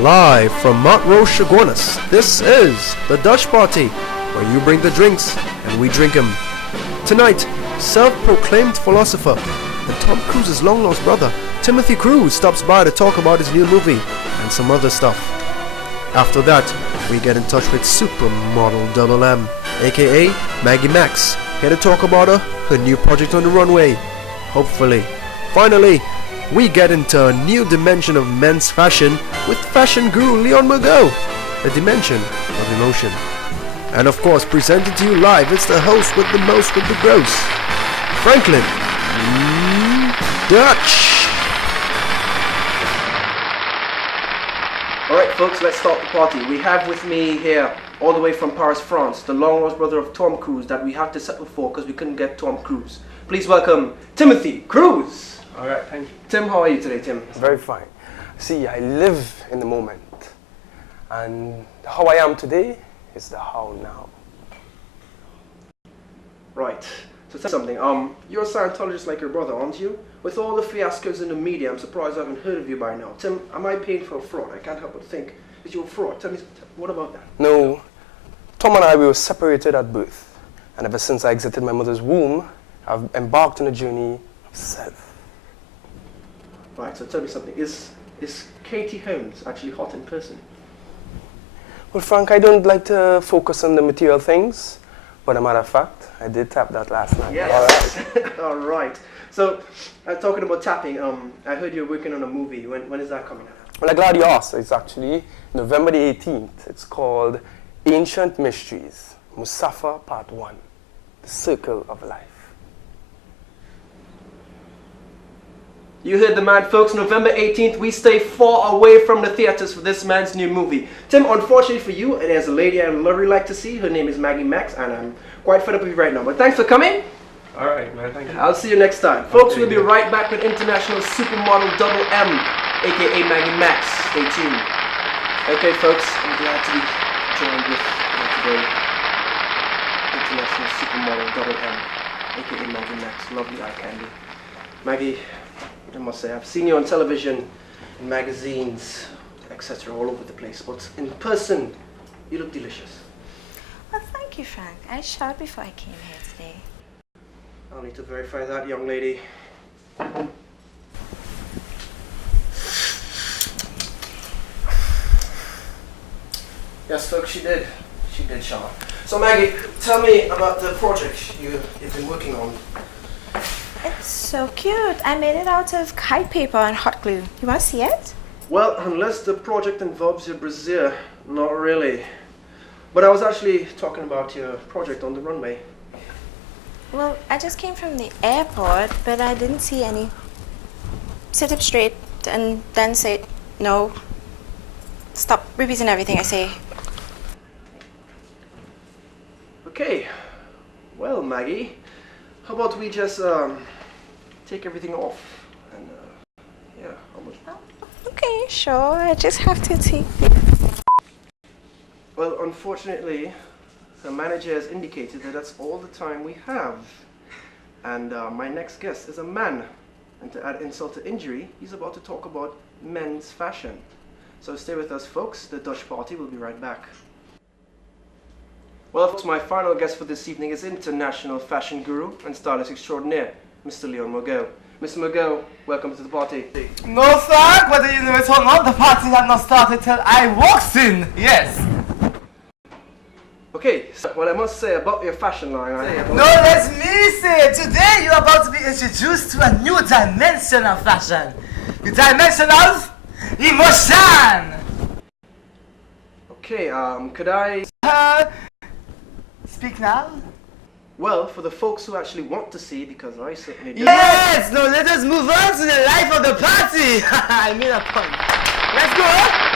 Live from Mount Roche, this is the Dutch Party, where you bring the drinks and we drink them. Tonight, self-proclaimed philosopher and Tom Cruise's long-lost brother, Timothy Cruise, stops by to talk about his new movie and some other stuff. After that, we get in touch with supermodel Double M, aka Maggie Max, here to talk about her new project on the runway. Hopefully. Finally, we get into a new dimension of men's fashion with fashion guru Leon Margot, a dimension of emotion. And of course, presented to you live, it's the host with the most with the gross, Franklin Dutch. Alright folks, let's start the party. We have with me here, all the way from Paris, France, the long-lost brother of Tom Cruise that we had to settle for because we couldn't get Tom Cruise. Please welcome Timothy Cruise. Alright, thank you. Tim, how are you today, Tim? Very fine. See, I live in the moment. And how I am today is the how now. Right. So tell me something. You're a Scientologist like your brother, aren't you? With all the fiascos in the media, I'm surprised I haven't heard of you by now. Tim, am I paying for a fraud? I can't help but think. Is you a fraud? Tell me, what about that? No. Tom and I, we were separated at birth. And ever since I exited my mother's womb, I've embarked on a journey of self. Right, so tell me something. Is Katie Holmes actually hot in person? Well, Frank, I don't like to focus on the material things. But a matter of fact, I did tap that last night. Yes. All right. So, talking about tapping, I heard you're working on a movie. When is that coming out? Well, I'm glad you asked. It's actually November the 18th. It's called Ancient Mysteries, Musafa Part 1, The Circle of Life. You heard the man, folks. November 18th, we stay far away from the theaters for this man's new movie. Tim, unfortunately for you, there's a lady I'd really like to see. Her name is Maggie Max, and I'm quite fed up with you right now. But thanks for coming. All right, man. Thank you. I'll see you next time. Folks, we'll be right back with international supermodel Double M, aka Maggie Max. Stay tuned. Okay, folks, I'm glad to be joined with today international supermodel Double M, aka Maggie Max. Lovely eye candy. Maggie, I must say, I've seen you on television, in magazines, etc., all over the place, but in person, you look delicious. Well, thank you, Frank. I showered before I came here today. I'll need to verify that, young lady. Yes, folks, she did. She did shower. So, Maggie, tell me about the project you've been working on. It's so cute. I made it out of kite paper and hot glue. You want to see it? Well, unless the project involves your brassiere, not really. But I was actually talking about your project on the runway. Well, I just came from the airport, but I didn't see any. Sit up straight and then say no. Stop repeating everything I say. Okay. Well, Maggie, how about we just take everything off and yeah, how much? Oh, okay, sure. I just have to take. Well, unfortunately, the manager has indicated that that's all the time we have. And my next guest is a man. And to add insult to injury, he's about to talk about men's fashion. So stay with us, folks. The Dutch Party will be right back. Well, folks, my final guest for this evening is international fashion guru and stylist extraordinaire, Mr. Leon Margot. Mr. Margot, welcome to the party. No, Frank, whether you know it or not, the party had not started till I walked in. Yes. Okay, so what I must say about your fashion line, No, let me say, today you're about to be introduced to a new dimension of fashion. The dimension of emotion. Okay, could I... Speak now? Well, for the folks who actually want to see, because I certainly do. Yes! No, let us move on to the life of the party. I mean a point. Let's go.